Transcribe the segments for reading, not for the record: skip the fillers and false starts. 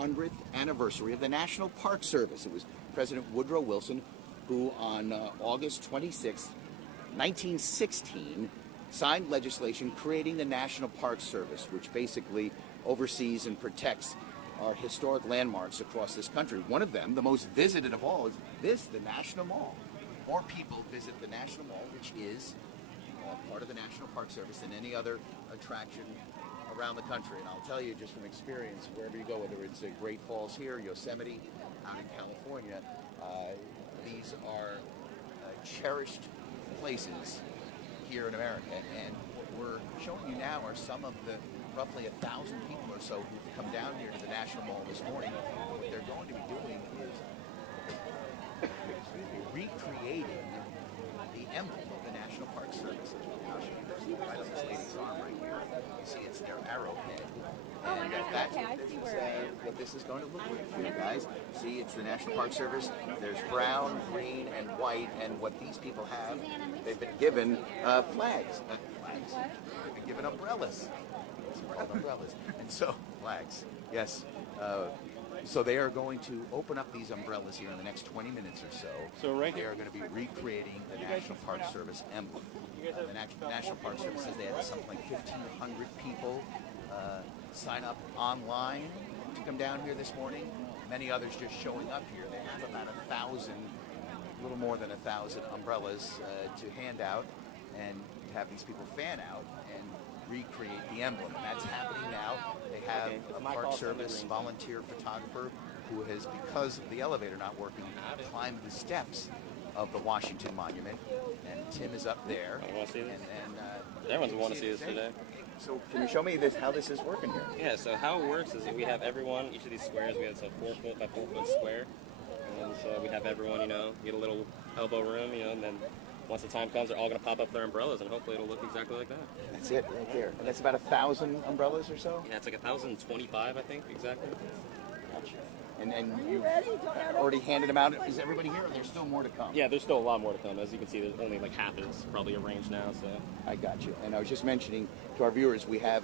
100th anniversary of the National Park Service. It was President Woodrow Wilson who, on August 26, 1916, signed legislation creating the National Park Service, which basically oversees and protects our historic landmarks across this country. One of them, the most visited of all, is the National Mall. More people visit the National Mall, which is part of the National Park Service, than any other attraction around the country. And I'll tell you just from experience, wherever you go, whether it's Great Falls here, Yosemite, out in California, these are cherished places here in America. And what we're showing you now are some of the roughly 1,000 people or so who've come down here to the National Mall this morning. What they're going to be doing is recreating the emblem of the National Park Service. I'll show you this right on this lady's arm right here. You see it's their arrowhead. And that's what this is going to look like for you guys. See, it's the National Park Service. There's brown, green, and white. And what these people have, they've been given flags. They've been given umbrellas. It's called umbrellas. And so, flags, yes. So they are going to open up these umbrellas here in the next 20 minutes or so. So right they are going to be recreating the National Park Service emblem. The National Park Service says they had something like 1,500 people sign up online to come down here this morning. Many others just showing up here. They have about 1,000, a little more than 1,000 umbrellas to hand out and have these people fan out and recreate the emblem. And that's happening now. They have a Park Service volunteer photographer who has, because of the elevator not working, climbed the steps of the Washington Monument. And Tim is up there. I want to see this. And everyone's want to see this today. So can you show me this? How this is working here? Yeah. So how it works is that we have everyone. Each of these squares, we have a 4 foot by 4 foot square, and so we have everyone, get a little elbow room, and then once the time comes, they're all going to pop up their umbrellas, and hopefully it'll look exactly like that. That's it, right there. And that's about 1,000 umbrellas or so? Yeah, it's like 1,025, I think, exactly. Gotcha. And you already handed them out. Is everybody here, or there's still more to come? Yeah, there's still a lot more to come. As you can see, there's only like half is probably arranged now. So I got you. And I was just mentioning to our viewers, we have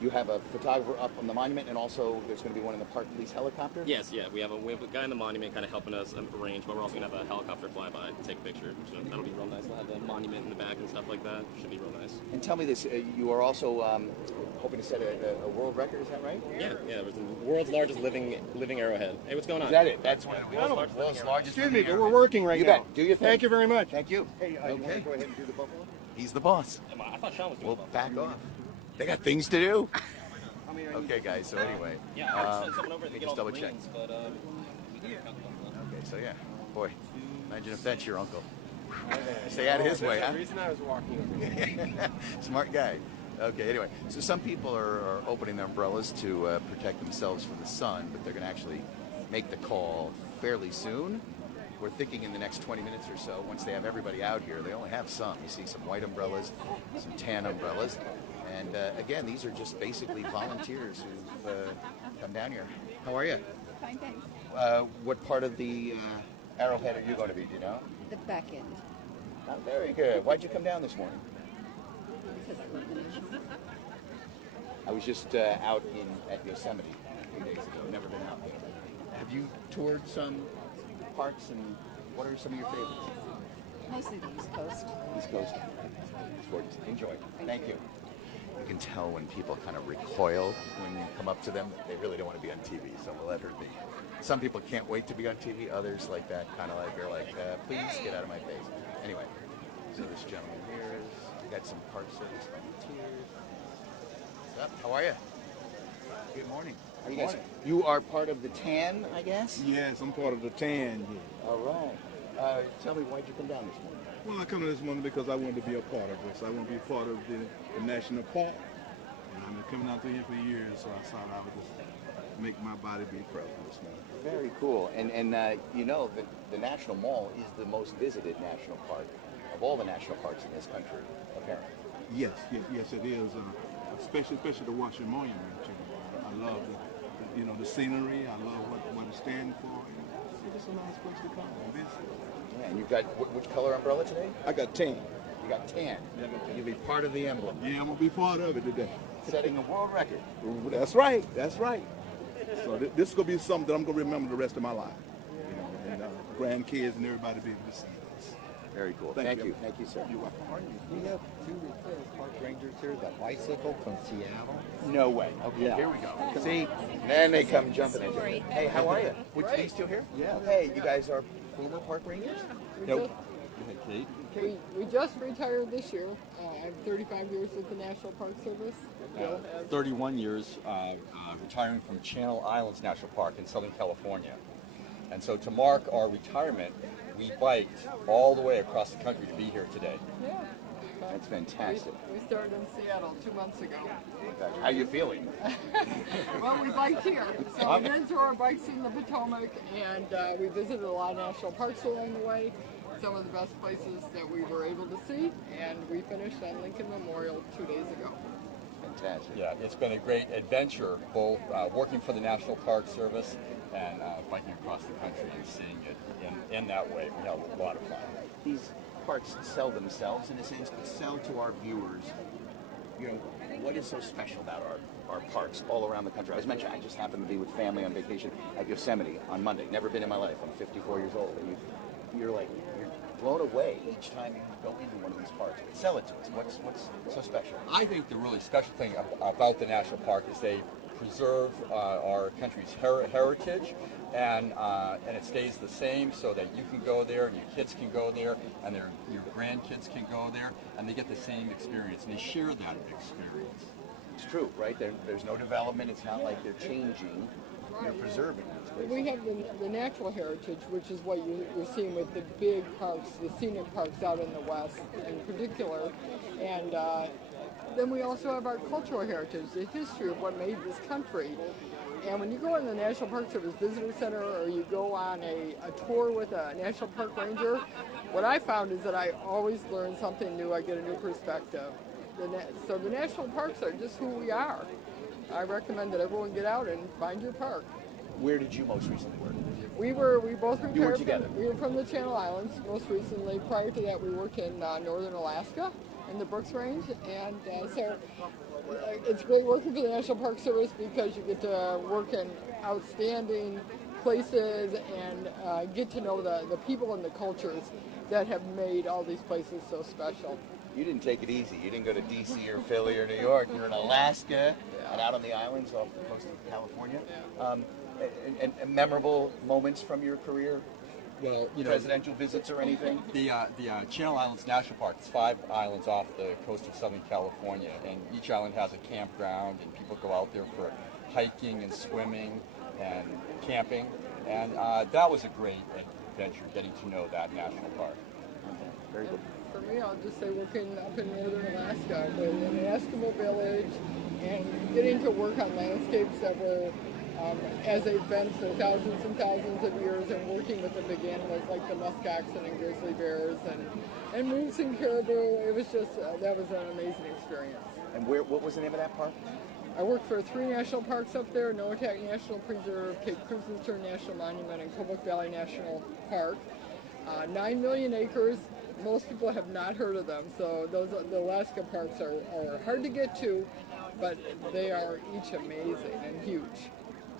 you have a photographer up on the monument, and also there's going to be one in the Park Police helicopter? Yes, yeah. We have a guy in the monument kind of helping us arrange, but we're also going to have a helicopter flyby to take a picture. So that'll be real nice. We'll have the monument in the back and stuff like that. Should be real nice. And tell me this, you are also hoping to set a world record, is that right? Yeah, it was the world's largest living arrowhead. Hey, what's going on? Is that it? That's what it was. World's largest. Excuse me, but we're working right now. You bet. Do your thing. Thank you very much. Thank you. Hey, okay. You want to go ahead and do the buffalo? He's the boss. I thought Sean was doing We'll back off. They got things to do. Okay, guys. So anyway, yeah, I sent someone over to let me get just all the double check. greens, but Okay, so yeah, boy, imagine if that's your uncle. Stay out of his way, huh? The reason I was walking over here. Smart guy. Okay, anyway, so some people are opening their umbrellas to protect themselves from the sun, but they're going to actually make the call fairly soon. We're thinking in the next 20 minutes or so, once they have everybody out here. They only have some. You see some white umbrellas, some tan umbrellas. And again, these are just basically volunteers who've come down here. How are you? Fine, thanks. What part of the Arrowhead are you going to be, do you know? The back end. Oh, very good. Why'd you come down this morning? Because I love the National. I was just out at Yosemite a few days ago. Never been out there. Have you toured some parks, and what are some of your favorites? Mostly the East Coast. East Coast. It's gorgeous. Enjoy. Thank you. You can tell when people kind of recoil when you come up to them. They really don't want to be on TV, so we'll let her be. Some people can't wait to be on TV. Others like that, kind of like, are like, please get out of my face. Anyway, so this gentleman here is, got some Park Service volunteers. What's up? How are you? Good morning. How are you guys? You are part of the TAN, I guess? Yes, I'm part of the TAN here. All right. Tell me, why'd you come down this morning? Well, I come to this morning because I wanted to be a part of this. I want to be a part of the national park. And I've been coming out through here for years, so I thought I would just make my body be present this morning. Very cool. And you know that the National Mall is the most visited national park of all the national parks in this country, apparently. Yes, it is. Especially the Washington Monument. I love the scenery. I love what it stands for. It's a nice place to come and visit. Yeah, and you've got which color umbrella today? I got tan. You got tan. You'll be part of the emblem. Yeah, I'm gonna be part of it today. Setting a world record. Ooh, that's right. That's right. So this is gonna be something that I'm gonna remember the rest of my life. You know, and grandkids and everybody be able to see this. Very cool. Thank Thank you. you. Thank you, sir. You're welcome. We have 2 retired park rangers here, the bicycle from Seattle. No way. Okay, Yeah. here we go. See, then they come jumping into it. Hey, how are you? Which are these still here? Yeah. Hey, you guys are former park rangers? Nope. We just retired this year. I have 35 years with the National Park Service. Bill has 31 years retiring from Channel Islands National Park in Southern California. And so to mark our retirement, we biked all the way across the country to be here today. yeah. That's fantastic. We started in Seattle 2 months ago. How you feeling? Well, we biked here. So we went to our bikes in the Potomac, and we visited a lot of national parks along the way. Some of the best places that we were able to see, and we finished on Lincoln Memorial 2 days ago. Fantastic. Yeah, it's been a great adventure, both working for the National Park Service and biking across the country and seeing it in that way. We had a lot of fun. These parks sell themselves in a sense, but sell to our viewers, you know, what is so special about our parks all around the country. I was mentioning, I just happened to be with family on vacation at Yosemite on Monday. Never been in my life. I'm 54 years old. And you're blown away each time you go into one of these parks. Sell it to us. What's so special? I think the really special thing about the national park is they preserve our country's heritage, and it stays the same, so that you can go there and your kids can go there and your grandkids can go there, and they get the same experience, and they share that experience. It's true, right? There's no development. It's not like they're changing. You're preserving these places. We have the natural heritage, which is what you're seeing with the big parks, the scenic parks out in the West in particular. And then we also have our cultural heritage, the history of what made this country. And when you go in the National Park Service Visitor Center, or you go on a tour with a National Park Ranger, what I found is that I always learn something new. I get a new perspective. So the national parks are just who we are. I recommend that everyone get out and find your park. Where did you most recently work? We both retired. You were together. We were from the Channel Islands most recently. Prior to that, we worked in northern Alaska in the Brooks Range, and so it's great working for the National Park Service because you get to work in outstanding places and get to know the people and the cultures that have made all these places so special. You didn't take it easy. You didn't go to D.C. or Philly or New York. You're in Alaska and out on the islands off the coast of California. And memorable moments from your career? Well, Presidential visits or anything? the Channel Islands National Park, it's 5 islands off the coast of Southern California, and each island has a campground, and people go out there for hiking and swimming and camping, and that was a great adventure, getting to know that national park. Very good. For me, I'll just say working up in northern Alaska with an Eskimo village and getting to work on landscapes that were as they've been for thousands and thousands of years, and working with the big animals like the musk oxen and grizzly bears and moose and caribou. It was just, that was an amazing experience. And what was the name of that park? I worked for 3 national parks up there: Noatak National Preserve, Cape Krusenstern National Monument, and Kobuk Valley National Park. 9 million acres. Most people have not heard of them, so the Alaska parks are hard to get to, but they are each amazing and huge.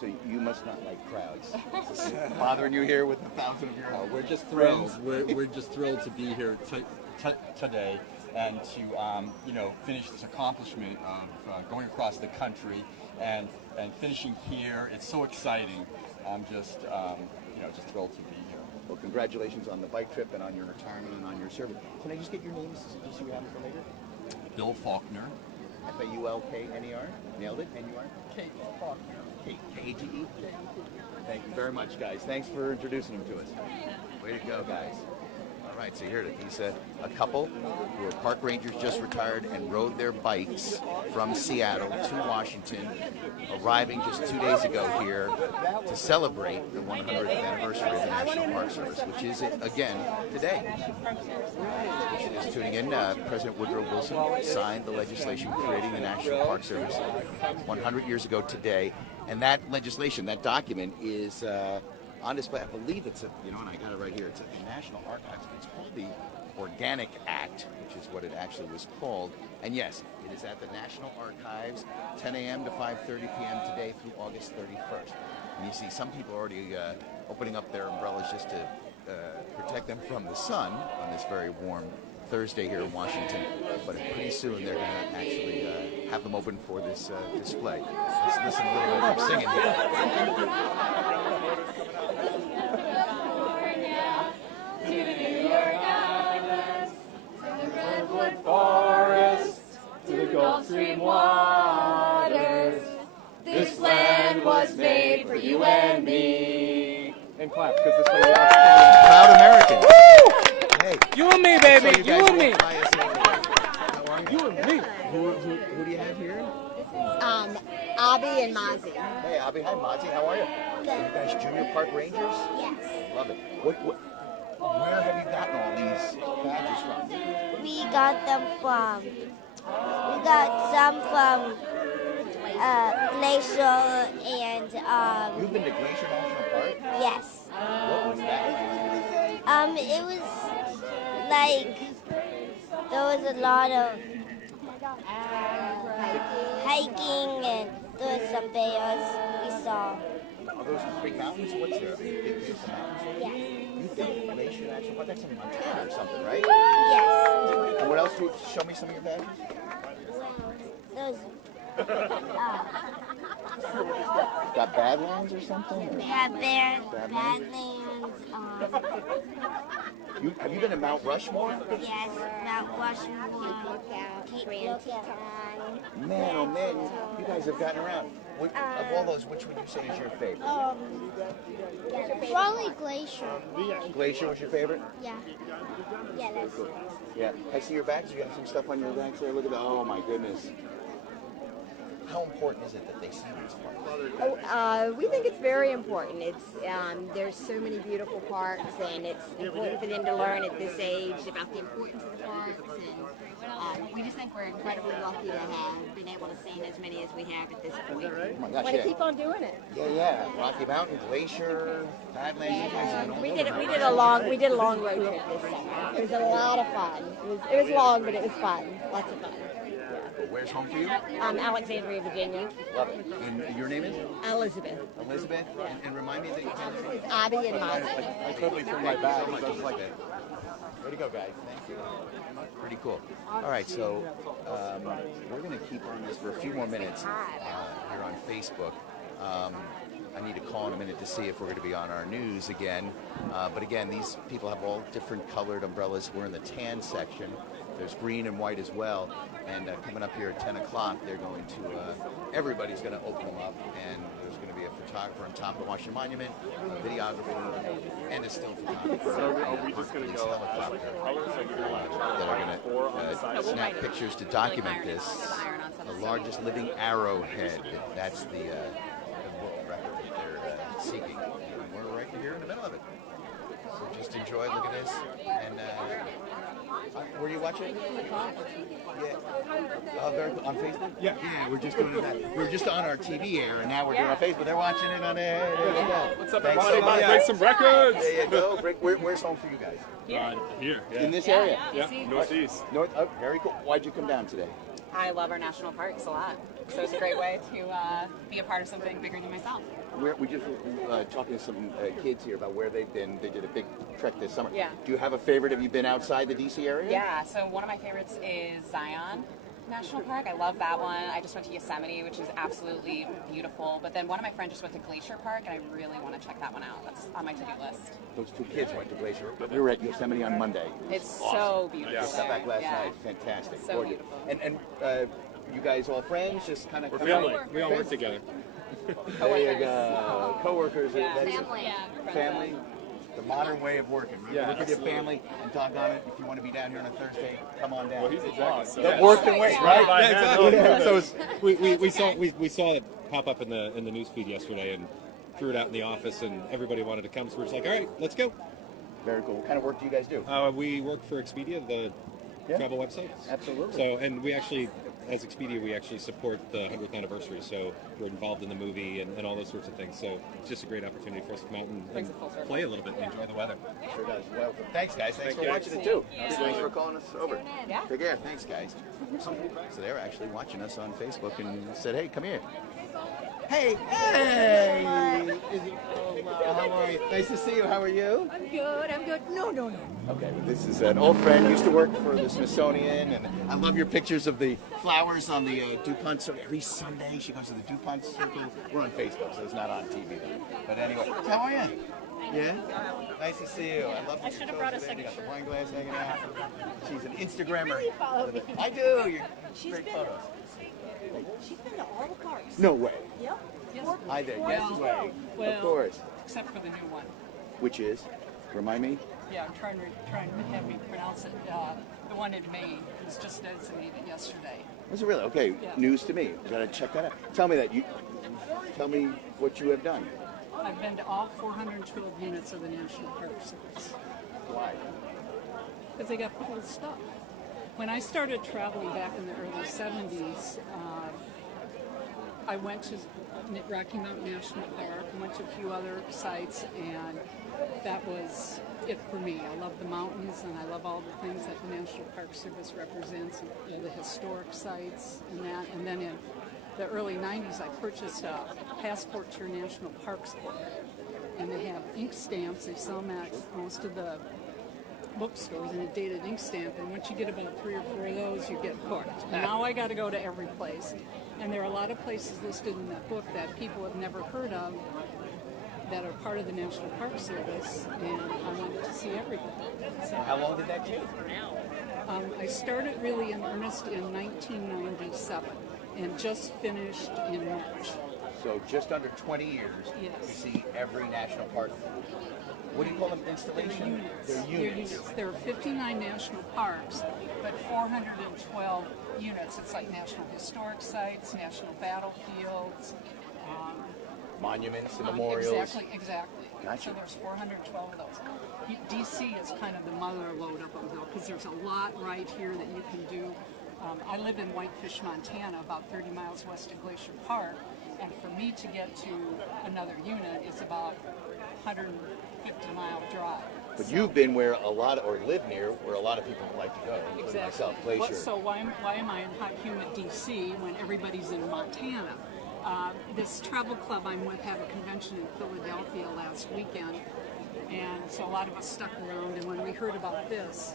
So you must not like crowds. Is this bothering you here with 1,000 of your We're just thrilled. We're just thrilled to be here today and to finish this accomplishment of going across the country and finishing here. It's so exciting. I'm just just thrilled to be here. Well, congratulations on the bike trip and on your retirement and on your service. Can I just get your names just so we have them for later? Bill Faulkner. Faulkner. Nailed it. N-U-R? Kate Faulkner. Kate. K-A-T-E? Thank you very much, guys. Thanks for introducing them to us. Way to go, guys. All right, so here he's a couple who are park rangers, just retired, and rode their bikes from Seattle to Washington, arriving just 2 days ago here to celebrate the 100th anniversary of the National Park Service, which is, again, today. Just tuning in, President Woodrow Wilson signed the legislation creating the National Park Service 100 years ago today, and that legislation, that document, is on display. I believe it's and I got it right here. It's at the National Archives. It's called the Organic Act, which is what it actually was called. And yes, it is at the National Archives, 10 a.m. to 5:30 p.m. today through August 31st. And you see some people already opening up their umbrellas just to protect them from the sun on this very warm Thursday here in Washington. But pretty soon they're going to actually have them open for this display. Let's listen a little bit of singing here. Forest to the Gulf Stream waters. This land was made for you and me. And clap, because this way Proud Americans. Hey, you and me, so baby. you You guys and me. will fly us over there. How are you? You and me. Who do you have here? Abby and Mozzie. Hey, Abby. Hi, Mozzie. How are you? Are you guys Junior Park Rangers? Yes. Love it. Where have you gotten all these badges from? We got them from. We got some from Glacier and You've been to Glacier National Park? yes. What was that? It was like there was a lot of hiking and there was some bears we saw. Are those big mountains? What's there? Big, beautiful mountains? Yes. You've been to Glacier National Park? That's in Montana or something, right? Yes. And what else? Show me some of your badges. There's Got Badlands or something? Or? Badlands. Have you been to Mount Rushmore? Yes. Mount Rushmore. Cape Teton. Man, oh man, you guys have gotten around. Of all those, which would you say is your favorite? Probably Glacier. Glacier was your favorite? Yeah. Yeah, that's it. Yeah. I see your bags. You got some stuff on your bags there. Look at that. Oh my goodness. How important is it that they see these parks? We think it's very important. It's there's so many beautiful parks, and it's important for them to learn at this age about the importance of the parks. And we just think we're incredibly lucky to have been able to see as many as we have at this point. Oh my gosh, Want to yeah. keep on doing it. Yeah. Rocky Mountain, Glacier, Badlands. You guys have been all We over, did right? we did a long road trip this summer. It was a lot of fun. It was long, but it was fun. Lots of fun. Where's home for you? Alexandria, Virginia. Love it. And your name is? Elizabeth. Elizabeth? And remind me that you Abby and Mozzie. I totally threw my bag. So much, Elizabeth. Way to go, guys. Thank you. Pretty cool. All right, so we're going to keep on this for a few more minutes here on Facebook. I need to call in a minute to see if we're going to be on our news again. But again, these people have all different colored umbrellas. We're in the tan section. There's green and white as well. And coming up here at 10 o'clock, they're going to, everybody's going to open them up. And there's going to be a photographer on top of the Washington Monument, a videographer, and a still photographer. So are we just going to go That are going to snap pictures to document this. The largest living arrowhead. That's the world record that they're seeking. And we're right here in the middle of it. So just enjoy, look at this. And were you watching? Yeah. Very cool. On Facebook? Yeah. Yeah, we're just doing that. We were just on our TV air, and now we're doing it on Facebook. They're watching it on air. What's up, Thanks everybody? so much. Break some records. There you go. Where's home for you guys? Here. In this area? Yeah. Northeast. North. Oh, very cool. Why'd you come down today? I love our national parks a lot. So it's a great way to be a part of something bigger than myself. We just talking to some kids here about where they've been. They did a big trek this summer. Yeah. Do you have a favorite? Have you been outside the DC area? Yeah, so one of my favorites is Zion National Park. I love that one. I just went to Yosemite, which is absolutely beautiful. But then one of my friends just went to Glacier Park, and I really want to check that one out. That's on my to-do list. Those two kids went to Glacier. We were at Yosemite on Monday. It's so beautiful. Just got back last Yeah. night. Fantastic. So Gorgeous. beautiful. And you guys all friends? Just kind of. We're family. We all work together. There you go. Co-workers. Yeah. That's Family. family. The modern way of working. Right? Yeah, Look at your absolutely. family and doggone it. If you want to be down here on a Thursday, come on down. Well, he's the boss. The work and wait, right? Yeah, So we saw it pop up in the news feed yesterday and threw it out in the office, and everybody wanted to come. So we're just like, all right, let's go. Very cool. What kind of work do you guys do? We work for Expedia, the travel website. Absolutely. So, and we actually as Expedia, we actually support the 100th anniversary, so we're involved in the movie and all those sorts of things. So it's just a great opportunity for us to come out and play a little bit and enjoy the weather. Sure does. Well, thanks, guys. Thanks for you. watching it, too. Thank you. Thanks for calling us over. Yeah. Take care. Thanks, guys. So they're actually watching us on Facebook and said, hey, come here. Hey, hey! How are you? Nice to see you. How are you? I'm good. No. Okay, this is an old friend. Used to work for the Smithsonian, and I love your pictures of the flowers on the DuPont Circle. Every Sunday she goes to the DuPont Circle. We're on Facebook, so it's not on TV. But anyway, how are you? Yeah? Nice to see you. I love I should have brought a second got the shirt. wine glass hanging out. She's an Instagrammer. You follow me. I do. You're She's great been- photos. She's been to all the parks. No way. Yep. Hi there. Yes way. Well, Of course. except for the new one. Which is? Remind me? Yeah, I'm trying to have me pronounce it. The one in Maine was just designated yesterday. Was it really? Okay, Yeah. news to me. Gotta check that out. Tell me that. Tell me what you have done. I've been to all 412 units of the National Park Service Why? because they got cool stuff. When I started traveling back in the early 70s, I went to Rocky Mountain National Park, went to a few other sites, and that was it for me. I love the mountains, and I love all the things that the National Park Service represents, the historic sites and that. And then in the early 90s, I purchased a Passport to Your National Parks book, and they have ink stamps. They sell them at most of the bookstores in a dated ink stamp, and once you get about 3 or 4 of those, you get hooked. And now I got to go to every place, and there are a lot of places listed in that book that people have never heard of that are part of the National Park Service, and I wanted to see everything. So, How long did that take? I started really in earnest in 1997 and just finished in March. So just under 20 years, Yes. you see every national park. What do you call them? Installation? They're units. There are 59 national parks, but 412 units. It's like national historic sites, national battlefields. Monuments and memorials. Exactly. Gotcha. So there's 412 of those. DC is kind of the mother lode of them, though, because there's a lot right here that you can do. I live in Whitefish, Montana, about 30 miles west of Glacier Park, and for me to get to another unit is about 150-mile drive. But you've been where a lot, or live near, where a lot of people like to go. including Exactly. Myself, Glacier. So why am I in hot, humid DC when everybody's in Montana? This travel club I'm with had a convention in Philadelphia last weekend, and so a lot of us stuck around. And when we heard about this,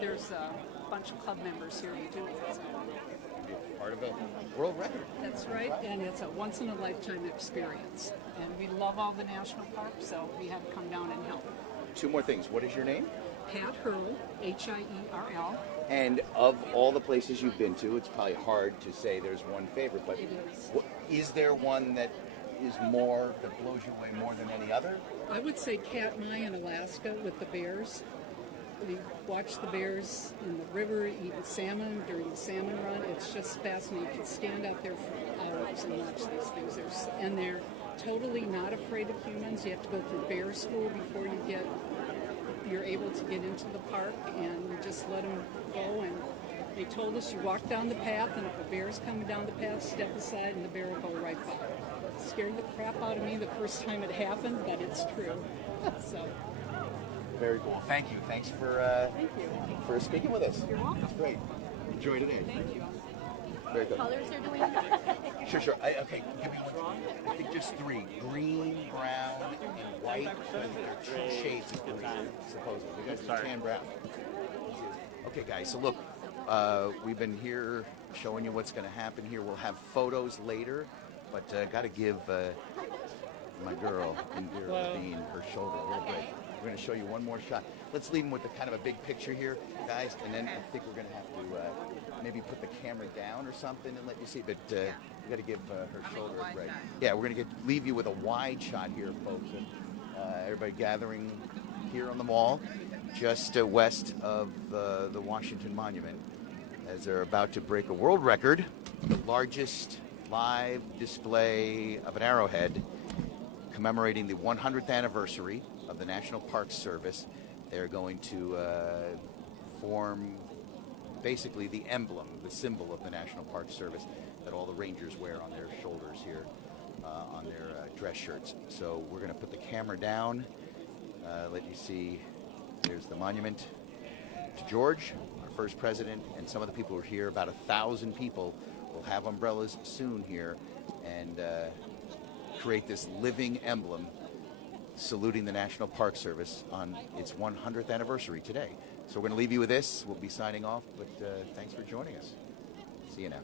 there's a bunch of club members here to do it. So. Part of a world record. That's right, and it's a once-in-a-lifetime experience. And we love all the national parks, so we had to come down and help. 2 more things. What is your name? Pat Hierl, Hierl. And of all the places you've been to, it's probably hard to say there's one favorite, but It is. is there one that is more, that blows you away more than any other? I would say Katmai in Alaska with the bears. We watch the bears in the river eating salmon during the salmon run. It's just fascinating. You can stand out there for hours and watch these things. And they're totally not afraid of humans. You have to go through bear school before you're able to get into the park, and we just let them go. And they told us you walk down the path, and if a bear's coming down the path, step aside, and the bear will go right by. It scared the crap out of me the first time it happened, but it's true. So. Very cool. Thank you. Thanks for Thank you. for speaking with us. You're welcome. It's great. Enjoy today. Thank you. Very good. Colors are doing. Sure. Okay, give me one. I think just 3. Green, brown, and white. They're 2 shades of green, supposedly. Because it's tan brown. Okay, guys. So look, we've been here showing you what's going to happen here. We'll have photos later, but got to give my girl, Indira Levine, her shoulder a little break. We're going to show you one more shot. Let's leave them with the kind of a big picture here, guys, and then I think we're going to have to maybe put the camera down or something and let you see. But we got to give her shoulder a break. Yeah, we're going to leave you with a wide shot here, folks. And everybody gathering here on the mall, just west of the Washington Monument, as they're about to break a world record, the largest live display of an arrowhead commemorating the 100th anniversary of the National Park Service. They're going to form basically the emblem, the symbol of the National Park Service that all the rangers wear on their shoulders here, on their dress shirts. So we're going to put the camera down, let you see. There's the monument to George, our first president, and some of the people who are here. About 1,000 people will have umbrellas soon here and create this living emblem saluting the National Park Service on its 100th anniversary today. So we're going to leave you with this. We'll be signing off, but thanks for joining us. See you now.